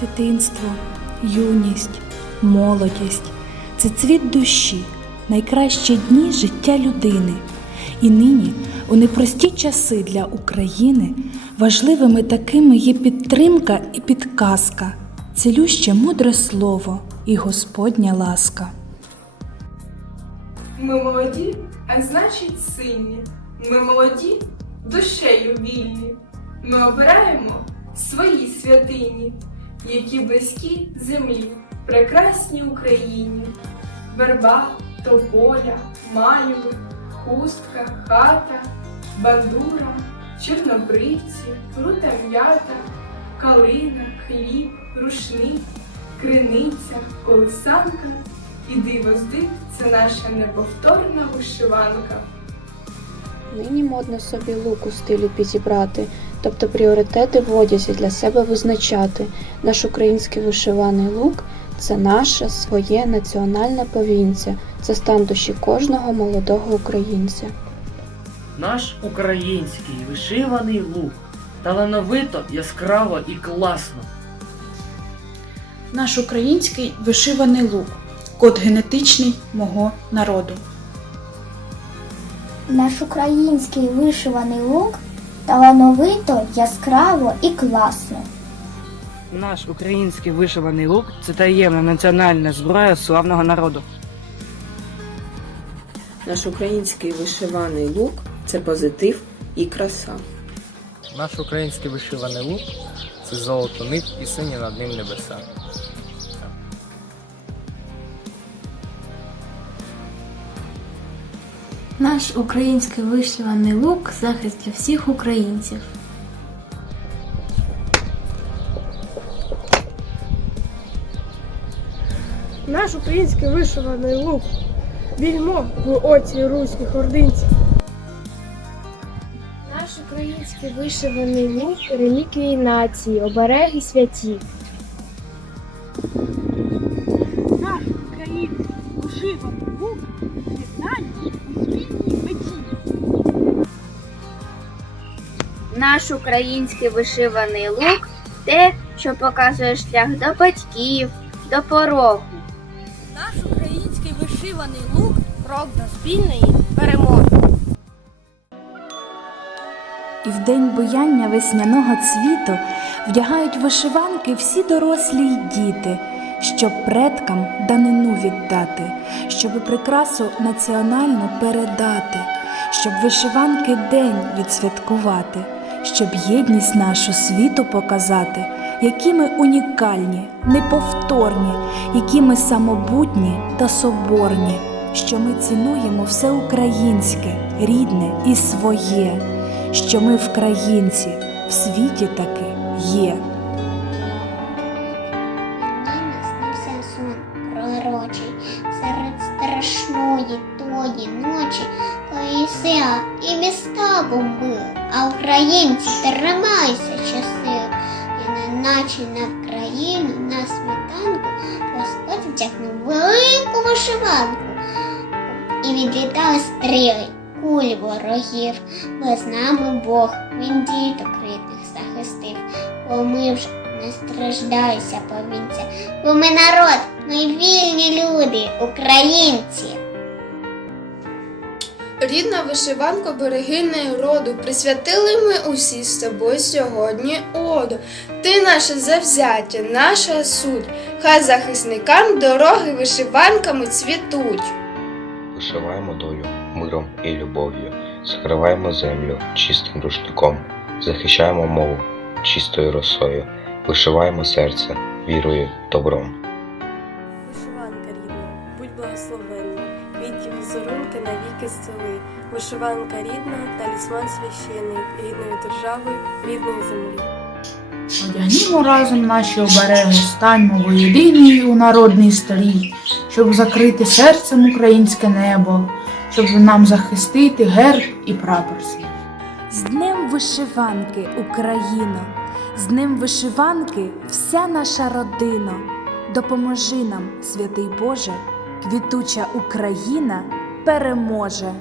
Дитинство, юність, молодість це цвіт душі, найкращі дні життя людини. І нині, у непрості часи для України, важливими такими є підтримка і підказка, цілюще мудре слово і Господня ласка. Ми молоді, а значить сильні. Ми молоді, душею вільні. Ми обираємо свої святині, які близькі землі, прекрасній Україні. Верба, тополя, малюви, хустка, хата, бандура, чорнобривці, крута м'ята, калина, хліб, рушник, криниця, колисанка і диво здив це наша неповторна вишиванка. Нині модно собі лук у стилі підібрати, тобто пріоритети в одязі для себе визначати. Наш український вишиваний лук це наше своє національне повінця, це стан душі кожного молодого українця. Наш український вишиваний лук. Талановито, яскраво і класно. Наш український вишиваний лук, код генетичний мого народу. Наш український вишиваний лук талановито, яскраво і класно. Наш український вишиваний лук це таємна національна зброя славного народу. Наш український вишиваний лук це позитив і краса. Наш український вишиваний лук це золото нив і сині над ним небеса. Наш український вишиваний лук захист для всіх українців. Наш український вишиваний лук, вільмо в оці руських ординців. Наш український вишиваний лук реліквії нації, обереги святі. Наш український вишиваний лук єднання у Наш український вишиваний лук те, що показує шлях до батьків, до порогу. Наш український вишиваний лук крок до спільної перемоги. І в день буяння весняного цвіту вдягають вишиванки всі дорослі й діти, щоб предкам данину віддати, щоб прикрасу національну передати, щоб вишиванки день відсвяткувати, щоб єдність нашу світу показати, які ми унікальні, неповторні, які ми самобутні та соборні, що ми цінуємо все українське, рідне і своє що ми вкраїнці в світі таки є. Серед страшної тої ночі, коли сила і міста бомбили, а українці тримайся часив. І неначе на країну на світанку Господь вдягнув велику вишиванку. І відлітали стріли, кулі ворогів, бо з нами Бог, він діток рідних захистив, вже не страждайся, повінця, бо ми народ, ми вільні люди, українці. Рідна вишиванка берегиня роду, присвятили ми усі з тобою сьогодні оду. Ти наше завзяття, наша суть, хай захисникам дороги вишиванками цвітуть. Вишиваємо долю миром і любов'ю, закриваємо землю чистим рушником, захищаємо мову чистою росою, вишиваємо серце вірою, добром. Вишиванка рідна, будь благословенна, квітів візерунки навіки зцели. Вишиванка рідна, талісман священий, рідної держави, рідної землі. Одягнімо разом наші обереги, станьмо воєдині у народній столі, щоб закрити серцем українське небо, щоб нам захистити герб і прапор свій. З Днем вишиванки, Україно! З Днем вишиванки вся наша родина. Допоможи нам, святий Боже, квітуча Україна переможе.